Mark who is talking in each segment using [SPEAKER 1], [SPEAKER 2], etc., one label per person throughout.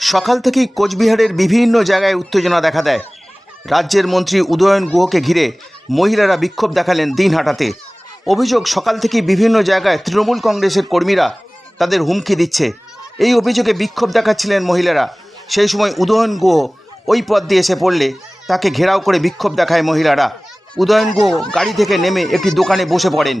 [SPEAKER 1] সকাল থেকেই কোচবিহারের বিভিন্ন জায়গায় উত্তেজনা দেখা দেয়। রাজ্যের মন্ত্রী উদয়ন গুহকে ঘিরে মহিলারা বিক্ষোভ দেখালেন দিন হাঁটাতে। অভিযোগ, সকাল থেকেই বিভিন্ন জায়গায় তৃণমূল কংগ্রেসের কর্মীরা তাদের হুমকি দিচ্ছে। এই অভিযোগে বিক্ষোভ দেখাচ্ছিলেন মহিলারা। সেই সময় উদয়ন গুহ ওই পথ দিয়ে এসে পড়লে তাকে ঘেরাও করে বিক্ষোভ দেখায় মহিলারা। উদয়ন গুহ গাড়ি থেকে নেমে একটি দোকানে বসে পড়েন।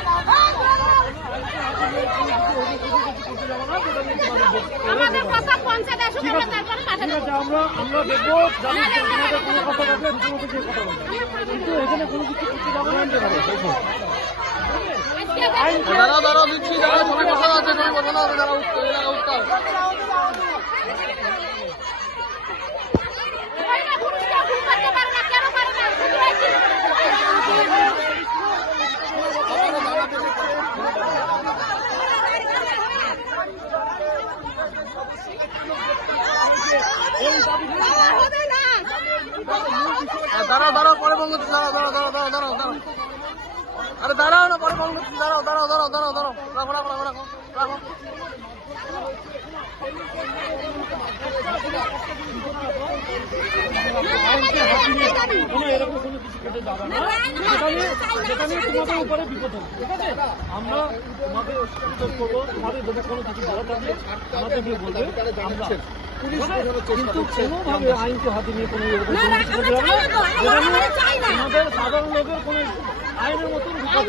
[SPEAKER 2] আমাদের কথা পঞ্চায়েত আসুক আমরা তারপরে পাঠাবো
[SPEAKER 3] ঠিক আছে আমরা আমরা দেখব কোনো কথা থাকলে রীতিমতো গিয়ে কথা বলব। কিন্তু এখানে কোনো কিছু করতে যাব না
[SPEAKER 4] দাঁড়াও দাঁড়াও দিচ্ছি দাঁড়াও ছবি বসা আছে ছবি বসা আছে দাঁড়াও উঠতে দাঁড়াও উঠতে হবে।
[SPEAKER 2] ওইটা পুলিশকে ফোন করতে পারে না কেন পারে না হবে না
[SPEAKER 4] আর দাঁড়াও দাঁড়াও দাঁড়াও দাঁড়াও দাঁড়াও দাঁড়াও দাঁড়াও। আরে দাঁড়াও না পরে বঙ্গতি দাঁড়াও দাঁড়াও দাঁড়াও দাঁড়াও দাঁড়াও। রাখো রাখো রাখো রাখো রাখো।
[SPEAKER 3] আমরা উত্তর করব, তোমাদের যদি কোনো কিছু বলা থাকলে আমাদেরকে বলবে। আমরা কিন্তু কোনোভাবে আইনকে হাতে নিয়ে কোনো আমাদের সাধারণ লোকের কোনো আইনের মতন বিপদ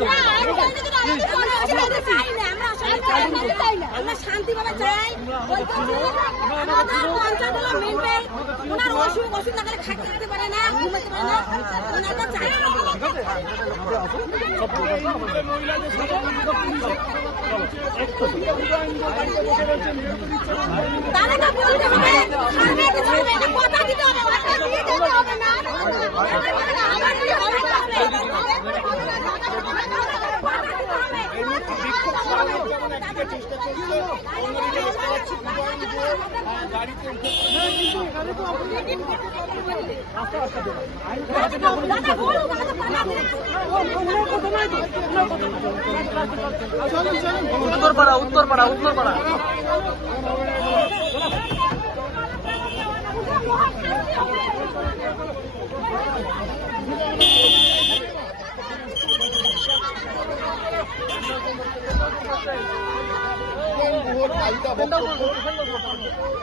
[SPEAKER 3] হবে না। ঠিক আছে?
[SPEAKER 2] আমরা শান্তিভাবে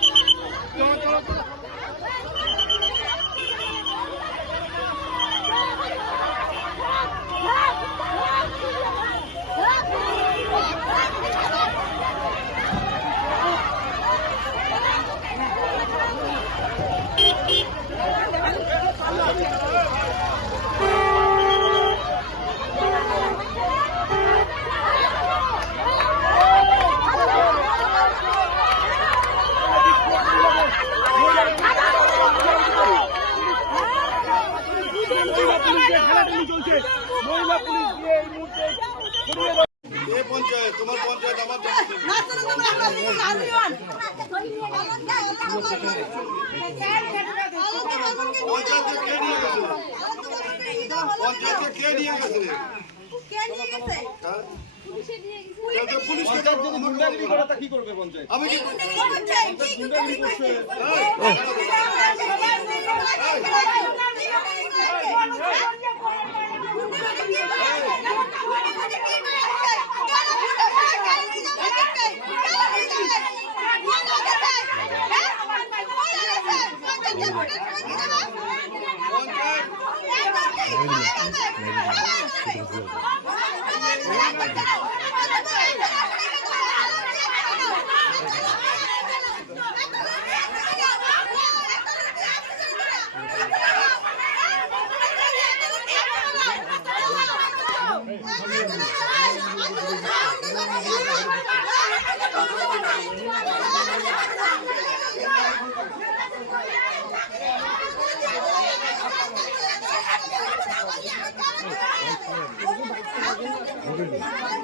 [SPEAKER 2] তোমার পঞ্চায়েত আমার
[SPEAKER 5] কে
[SPEAKER 3] নিয়ে গেছে? পঞ্চায়েত কে নিয়ে গেছে? হ্যাঁ? আমি কি করছে Oh my God.